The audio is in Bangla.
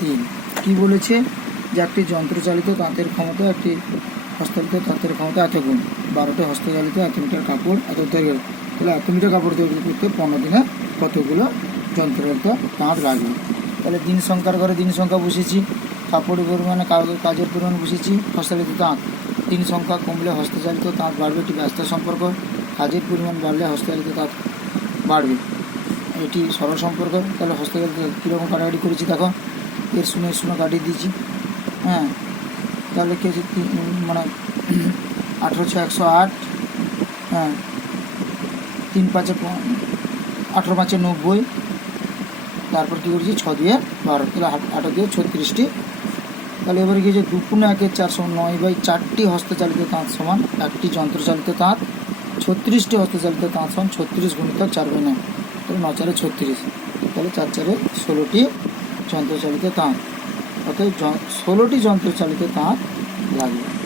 তিন কি বলেছে যে একটি যন্ত্রচালিত তাঁতের ক্ষমতা, একটি হস্তচালিত তাঁতের ক্ষমতা এত গুণ। বারোটি হস্তচালিত এত মিটার কাপড়, এত তৈরি তাহলে এত মিটার কাপড় তৈরি করতে পনেরো দিনে কতগুলো যন্ত্রচালিত তাঁত লাগবে? তাহলে দিন সংখ্যার ঘরে দিন সংখ্যা বসেছি, কাপড়ের পরিমাণে কাজের পরিমাণ বসেছি হস্তচালিত তাঁত। দিন সংখ্যা কমলে হস্তচালিত তাঁত বাড়বে একটি ব্যস্ত সম্পর্ক। কাজের পরিমাণ বাড়লে হস্তচালিত তাঁত বাড়বে। এটি সরল সম্পর্ক। তাহলে হস্তচালিত কীরকম কাটাকাটি করেছি দেখো। এর শুনে এর শুনে কাটিয়ে দিয়েছি। হ্যাঁ তাহলে কি হচ্ছে মানে আঠেরোশো একশো আট হ্যাঁ তিন পাঁচে আঠেরো পাঁচে নব্বই, তারপর কী করেছি, ছ দিয়ে বারো, তাহলে আঠারো দিয়ে ছত্রিশটি। তাহলে এবারে কি যে দুপুন একের চারশো নয় বাই চারটি হস্তচালিত তাঁত সমান, একটি যন্ত্রচালিত তাঁত, ছত্রিশটি হস্তচালিত তাঁত সমান, ছত্রিশ গুণিতক চার বাই নয়, তাহলে ন চারে ছত্রিশ, তাহলে চার চারে ষোলোটি। যন্ত্রচালিত তাঁত অর্থাৎ ষোলোটি যন্ত্রচালিত তাঁত লাগবে।